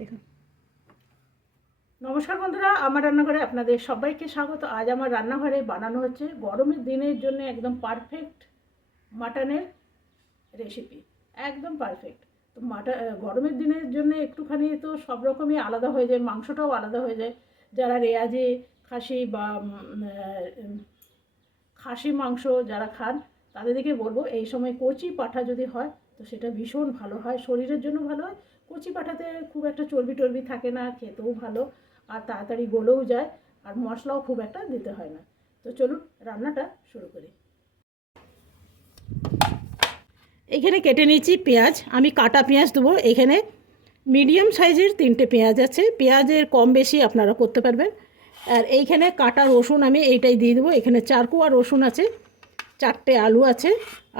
দেখুন। নমস্কার বন্ধুরা, আমার রান্নাঘরে আপনাদের সবাইকে স্বাগত। আজ আমার রান্নাঘরে বানানো হচ্ছে গরমের দিনের জন্য একদম পারফেক্ট মাটনের রেসিপি একদম পারফেক্ট তো মাটা গরমের দিনের জন্য একটুখানি তো সব রকমই আলাদা হয়ে যায়, মাংসটাও আলাদা হয়ে যায়। যারা রেয়াজি খাসি বা খাসি মাংস যারা খান, তাদেরকে বলব, এই সময় কচি পাঠা যদি হয়, তো সেটা ভীষণ ভালো হয়, শরীরের জন্য ভালো হয়। কচি পাঠাতে খুব একটা চর্বি টর্বি থাকে না, খেতেও ভালো, আর তাড়াতাড়ি গলেও যায়, আর মশলাও খুব একটা দিতে হয় না। তো চলুন রান্নাটা শুরু করি। এখানে কেটে নিয়েছি পেঁয়াজ, আমি কাটা পেঁয়াজ দেবো। এখানে মিডিয়াম সাইজের তিনটে পেঁয়াজ আছে, পেঁয়াজের কম বেশি আপনারা করতে পারবেন। আর এইখানে কাটা রসুন আমি এইটাই দিয়ে দেবো। এখানে চার কোয়া রসুন আছে, চারটে আলু আছে,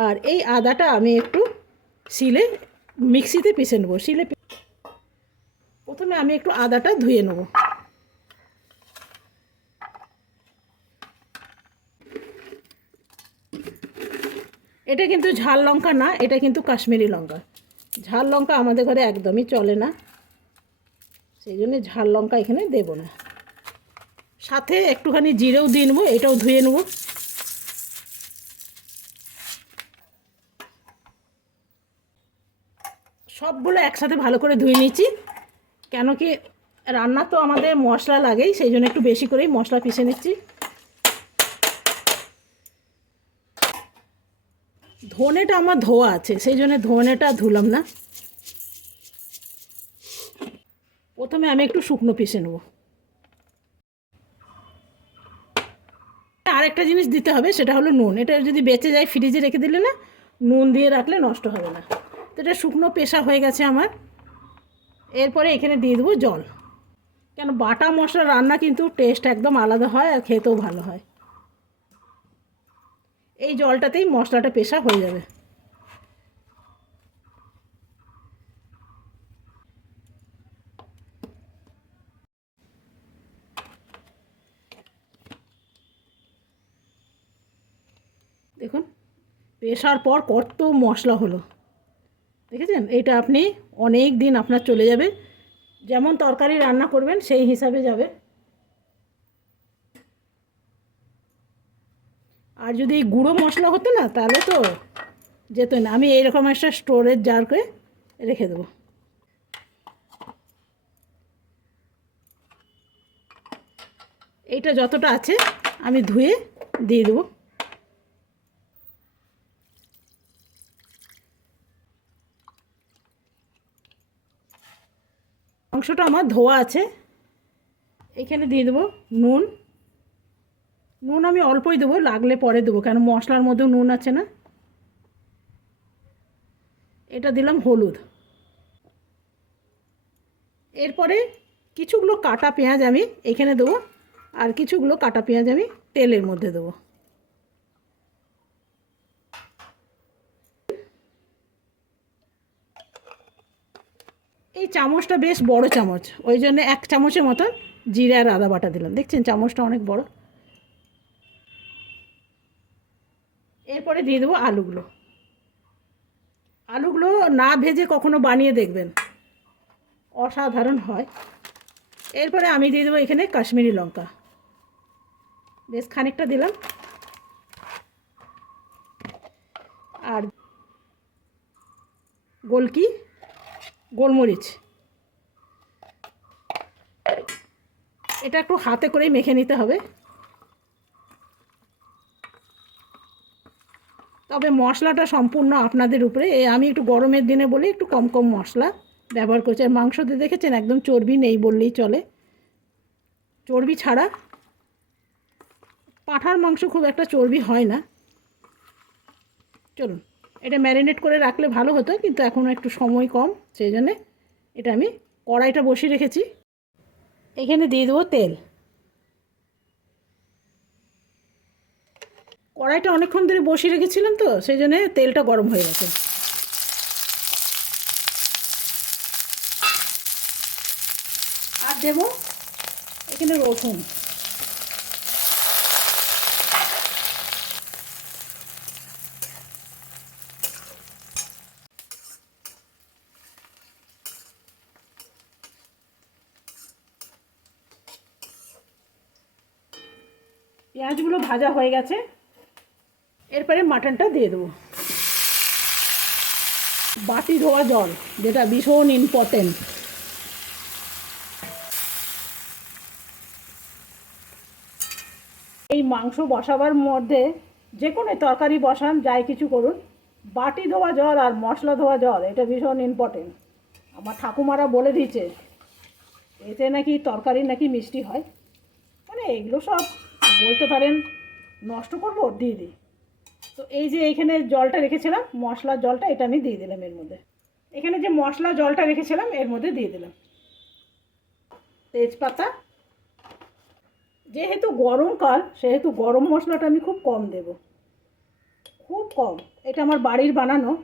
আর এই আদাটা আমি একটু শিলে মিক্সিতে পিষে নেব। শিলে প্রথমে আমি একটু আদাটা ধুয়ে নেব। এটা কিন্তু ঝাল লঙ্কা না, এটা কিন্তু কাশ্মীরি লঙ্কা। ঝাল লঙ্কা আমাদের ঘরে একদমই চলে না। সেই জন্য ঝাল লঙ্কা এখানে দেব না। সাথে একটুখানি জিরেও দিয়ে নেব, এটাও ধুয়ে নেব। সবগুলো একসাথে ভালো করে ধুয়ে নিচ্ছি কেন কি রান্না তো আমাদের মশলা লাগেই, সেই জন্য একটু বেশি করেই মশলা পিষে নিচ্ছি। ধনেটা আমার ধোয়া আছে, সেই জন্য ধনেটা ধুলাম না। প্রথমে আমি একটু শুকনো পিষে নেব। আরেকটা জিনিস দিতে হবে, সেটা হলো নুন। এটা যদি বেঁচে যায়, ফ্রিজে রেখে দিলে না, নুন দিয়ে রাখলে নষ্ট হবে না। তো এটা শুকনো পেশা হয়ে গেছে আমার। এরপরে এখানে দিয়ে দেবো জল। কেন বাটা মশলা রান্না কিন্তু টেস্ট একদম আলাদা হয় আর খেতেও ভালো হয়। এই জলটাতেই মশলাটা পেশা হয়ে যাবে। দেখুন, পেশার পর কত মশলা হলো। দেখেছেন? এটা আপনি অনেক দিন আপনার চলে যাবে। যেমন তরকারি রান্না করবেন, সেই হিসাবে যাবে। আর যদি গুঁড়ো মশলা হতো না, তাহলে তো যেত না। আমি এইরকম একটা স্টোরেজ জার করে রেখে দেবো। এইটা যতটা আছে, আমি ধুয়ে দিয়ে দেবো। মাংসটা আমার ধোয়া আছে। এখানে দিয়ে দেবো নুন। নুন আমি অল্পই দেবো, লাগলে পরে দেবো, কেন মশলার মধ্যেও নুন আছে না। এটা দিলাম হলুদ। এরপরে কিছুগুলো কাটা পেঁয়াজ আমি এখানে দেবো, আর কিছুগুলো কাটা পেঁয়াজ আমি তেলের মধ্যে দেবো। এই চামচটা বেশ বড় চামচ। ওই জন্য এক চামচের মতো জিরে আর আদা বাটা দিলাম। দেখছেন চামচটা অনেক বড়। এরপরে দিয়ে দেবো আলুগুলো। আলুগুলো না ভেজে কখনো বানিয়ে দেখবেন। অসাধারণ হয়। এরপরে আমি দিয়ে দেবো এখানে কাশ্মীরি লঙ্কা। বেশ খানিকটা দিলাম। আর গোলকি গোলমরিচ। এটা একটু হাতে করেই মেখে নিতে হবে। তবে মশলাটা সম্পূর্ণ আপনাদের উপরে। আমি একটু গরমের দিনে বলি, একটু কম কম মশলা ব্যবহার করছি। আর মাংসতে দেখেছেন, একদম চর্বি নেই বললেই চলে। চর্বি ছাড়া পাঁঠার মাংস খুব একটা চর্বি হয় না। চলুন। এটা ম্যারিনেট করে রাখলে ভালো হতো, কিন্তু এখন একটু সময় কম, সেই জন্যে এটা আমি কড়াইটা বসিয়ে রেখেছি। এখানে দিয়ে দেবো তেল। কড়াইটা অনেকক্ষণ ধরে বসিয়ে রেখেছিলাম তো, সেই জন্যে তেলটা গরম হয়ে গেছে। আর দেবো এখানে রসুন। পেঁয়াজগুলো ভাজা হয়ে গেছে। এরপরে মাটনটা দিয়ে দেবো। বাটি ধোয়া জল, যেটা ভীষণ ইম্পর্টেন্ট এই মাংস বসাবার মধ্যে যে কোনো তরকারি বসান, যাই কিছু করুন। বাটি ধোয়া জল আর মশলা ধোয়া জল, এটা ভীষণ ইম্পর্টেন্ট আমার ঠাকুমারা বলে দিয়েছে, এতে নাকি তরকারি নাকি মিষ্টি হয়? মানে এগুলো সব বলতে পারেন, নষ্ট করব? দিয়ে দিই। তো এই যে এইখানে জলটা রেখেছিলাম, মশলার জলটা এটা আমি দিয়ে দিলাম এর মধ্যে। এখানে যে মশলা জলটা রেখেছিলাম, এর মধ্যে দিয়ে দিলাম। তেজপাতা। যেহেতু গরমকাল সেহেতু গরম মশলাটা আমি খুব কম দেব। খুব কম। এটা আমার বাড়ির বানানো,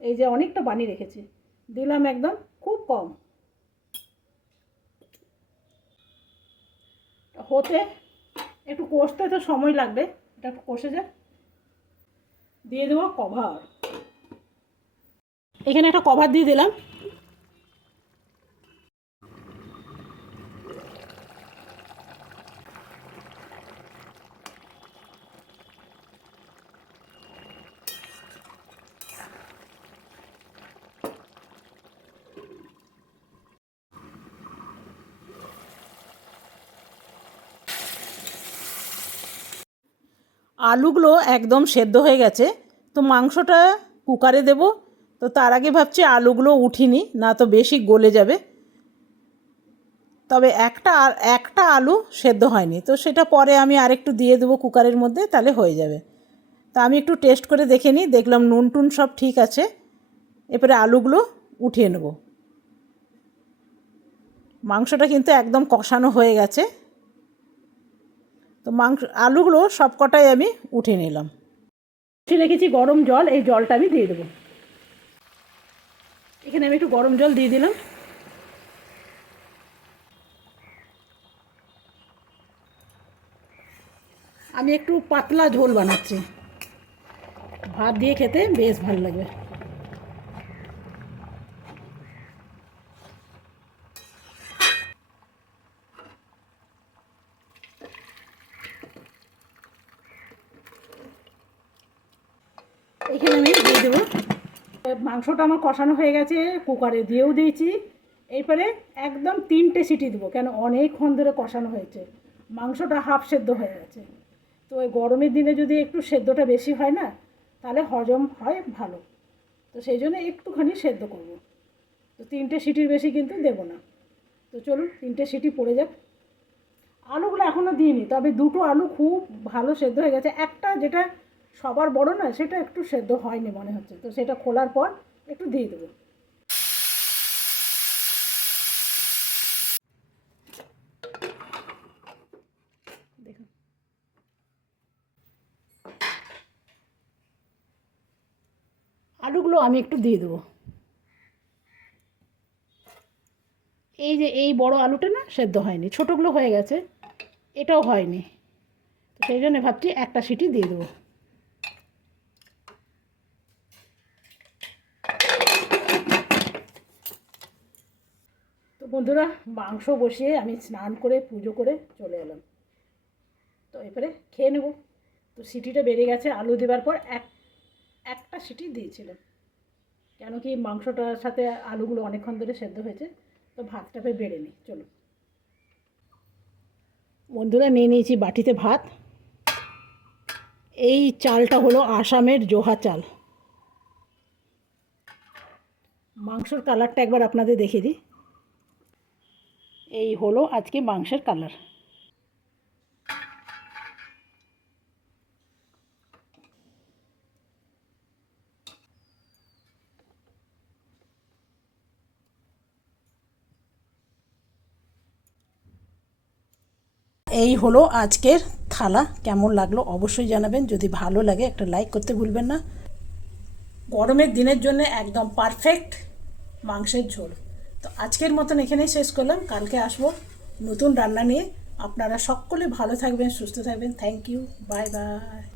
এই যে অনেকটা বানিয়ে রেখেছি। দিলাম একদম খুব কম। হতে একটু কষতে তো সময় লাগবে। এটা একটু কষে যাক দিয়ে দেবো কভার এখানে একটা কভার দিয়ে দিলাম। আলুগুলো একদম সেদ্ধ হয়ে গেছে। তো মাংসটা কুকারে দেব। তো তার আগে ভাবছি আলুগুলো উঠিনি, না তো বেশি গলে যাবে। তবে একটা একটা আলু সেদ্ধ হয়নি। তো সেটা পরে আমি আরেকটু দিয়ে দেবো কুকারের মধ্যে, তাহলে হয়ে যাবে। তা আমি একটু টেস্ট করে দেখে নিই, দেখলাম নুন টুন সব ঠিক আছে। এরপরে আলুগুলো উঠিয়ে নেব। মাংসটা কিন্তু একদম কষানো হয়ে গেছে। তো মাংস, আলুগুলো সব কটাই আমি উঠে নিলাম। উঠিয়ে রেখেছি গরম জল, এই জলটা আমি দিয়ে দেবো। এখানে আমি একটু গরম জল দিয়ে দিলাম। আমি একটু পাতলা ঝোল বানাচ্ছি। ভাত দিয়ে খেতে বেশ ভালো লাগবে এখানে আমি দিয়ে দেবো মাংসটা আমার কষানো হয়ে গেছে, কুকারে দিয়েও দিয়েছি। এরপরে একদম তিনটে সিটি দেবো, কেন অনেকক্ষণ ধরে কষানো হয়েছে। মাংসটা হাফ সেদ্ধ হয়ে গেছে। তো ওই গরমের দিনে যদি একটু সেদ্ধটা বেশি হয় না, তাহলে হজম হয় ভালো। তো সেই জন্য একটুখানি সেদ্ধ করব। তো তিনটে সিটির বেশি কিন্তু দেবো না। তো চলুন, তিনটে সিটি পড়ে যাক। আলুগুলো এখনও দিইনি, তবে দুটো আলু খুব ভালো সেদ্ধ হয়ে গেছে। একটা যেটা সবার বড় না সেটা একটু সেদ্ধ হয়নি মনে হচ্ছে। তো সেটা খোলার পর একটু দিয়ে দেবো। আলুগুলো আমি একটু দিয়ে দেবো। এই যে এই বড় আলুটা না সেদ্ধ হয়নি, ছোটোগুলো হয়ে গেছে, এটাও হয়নি। সেই জন্য ভাবছি একটা সিটি দিয়ে দেবো। বন্ধুরা মাংস বসিয়ে আমি স্নান করে পুজো করে চলে এলাম। তো এবারে খেয়ে নেব। তো সিটিটা বেড়ে গেছে, আলু দেওয়ার পর এক, একটা সিটি দিয়েছিলাম। কেন কি মাংসটার সাথে আলুগুলো অনেকক্ষণ ধরে সেদ্ধ হয়েছে, তো ভাতটা বেড়ে নিই, চলো। বন্ধুরা নিয়ে নিয়েছি বাটিতে ভাত। এই চালটা হলো আসামের জোহা চাল। মাংসর কালারটা একবার আপনাদের দেখিয়ে দিই। এই হলো আজকে মাংসের কালার এই হলো আজকের থালা। কেমন লাগল অবশ্যই জানাবেন। যদি ভালো লাগে একটা লাইক করতে ভুলবেন না। গরমের দিনের জন্য একদম পারফেক্ট মাংসের ঝোল। তো আজকের মতন এখানেই শেষ করলাম। কালকে আসব নতুন রান্না নিয়ে। আপনারা সকলে ভালো থাকবেন, সুস্থ থাকবেন। Thank you bye bye